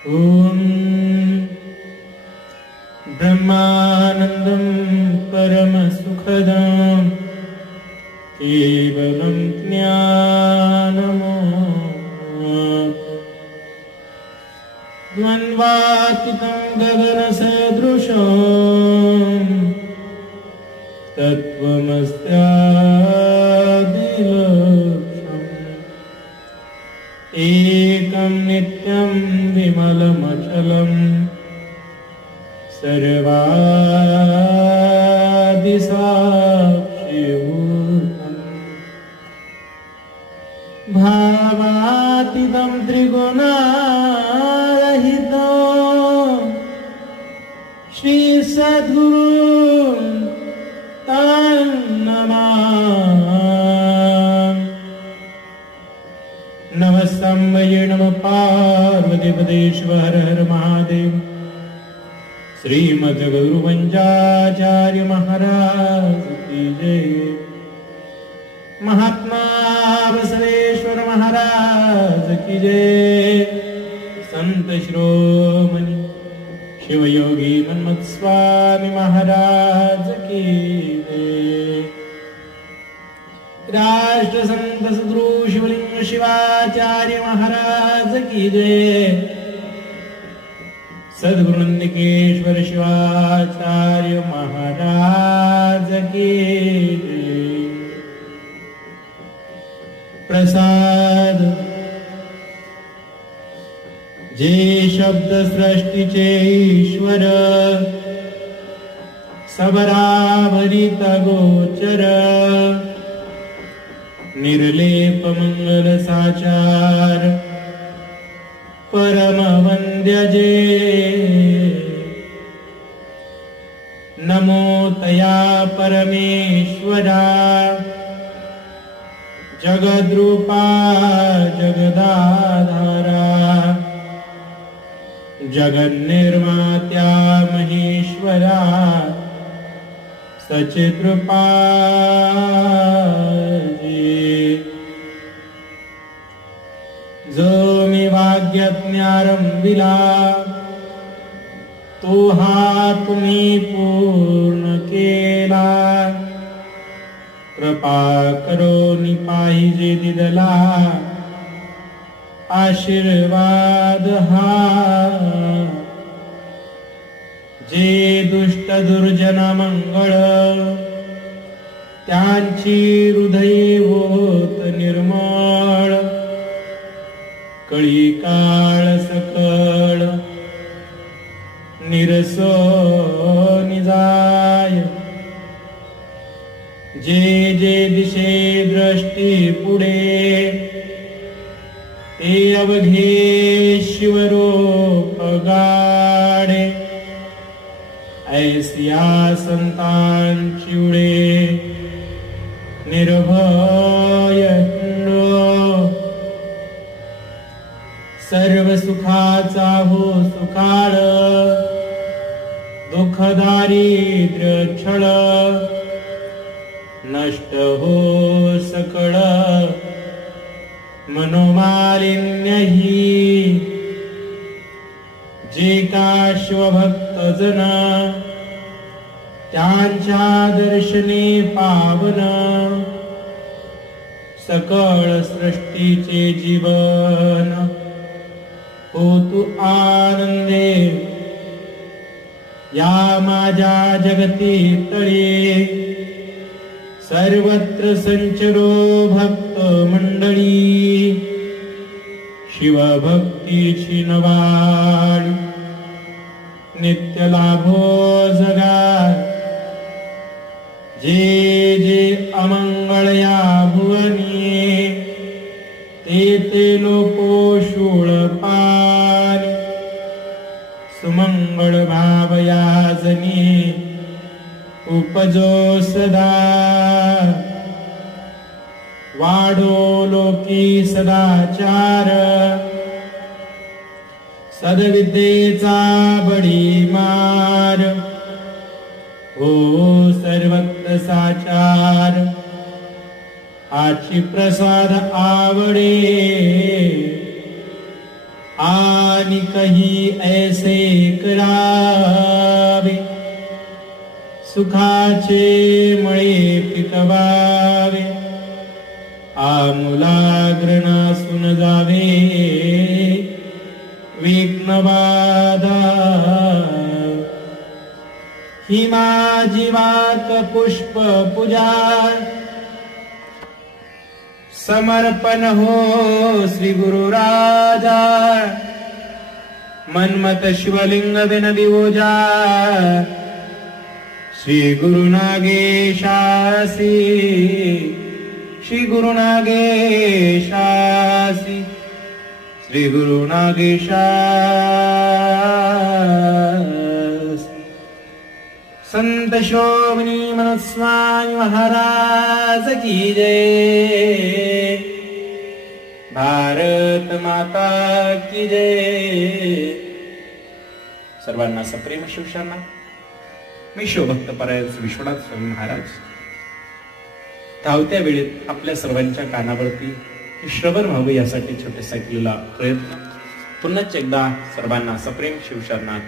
ॐ ब्रह्मानन्दं परमसुखदं केवलं ज्ञानमोक्षं द्वन्द्वातीतं गगनसदृशं तत्त्वमस्यादिलक्ष्यम् एकं नित्यं विमलमचलं सर्वादिसाक्षिभूतं भावातीतं त्रिगुणारहितं श्री सद्गुरुं तं नमामि। नमः शंभये नमः पार्वतीपदेश्वर हर हर महादेव। श्रीमद् गुरुवंजाचार्य महाराज की जय। महात्मा बसवेश्वर महाराज की जय। संत शिरोमणि शिवयोगी मन्मथ स्वामी महाराज की जय। राष्ट्र संत सद्गुरु शिवलिंग शिवाचार्य महाराज की जय। सद्गुरु नंदिकेश्वर शिवाचार्य महाराज की जय। प्रसाद जे शब्द सृष्टीचे ईश्वर सबराभरित गोचर निर्लेप मंगल साचार परम वंद्य जे नमो तया परमेश्वरा जगद्रूपा जगदाधारा जगन्निर्मात्या महेश्वरा सचिद्रूपा जो मी वाग्यज्ञारंभिला तो हा तुम्ही पूर्ण केला। कृपा करोनी पाहिजे दिदला आशीर्वाद हा। जे दुष्ट दुर्जन मंगळ त्यांची हृदये होत निर्मळ। कळी काळ सकळ निरसो निजाय। जे जे दिशे दृष्टी पुढे ते अवघे शिवरूप गाडे। ऐसिया संतांची उडे निर्भय सर्व सुखाचा हो सुकाळ। दुःख दारिद्र्य छळ नष्ट हो सकळ। मनोमालिन्यही जे का शिवभक्त जन त्यांच्या दर्शने पावन। सकळ सृष्टीचे जीवन होतु आनंदे। या माझ्या जगती तळे सर्वत्र संचरो भक्त मंडळी। शिवभक्तीची नवाळी नित्य लाभो जगात। जे जे अमंगळ या भुवनी ते ते लोको शूळ पाणी। सुमंगळ भाव या जनी उपजो सदा। वाढो लोकी सदाचार सद्विद्येचा बडी मार। हो सर्वत्र साचार आची प्रसाद आवडे। आणि कही ऐसे करावे, सुखाचे मळे पिकवावे, आमूलाग्र नसून जावे विघ्न बाधा। ही माझी वाक पुष्प पूजा, समर्पण हो श्री गुरु राजा। मन्मथ शिवलिंग विनवी ओजा, श्री गुरु नागेशासी, श्री गुरु नागेशासी, श्री गुरु नागेशासी। संत शोभनी मनस्वामी महाराज की जय, भारत माता की जय। सर्वांना सप्रेम शिवशरणा। मी शिवभक्त परायण विश्वनाथ स्वामी महाराज धावत्या वेळेत आपल्या सर्वांच्या कानावरती श्रवण व्हावं यासाठी छोटेसा केलेला प्रयत्न। पुन्हा एकदा सर्वांना सप्रेम शिवशरणा।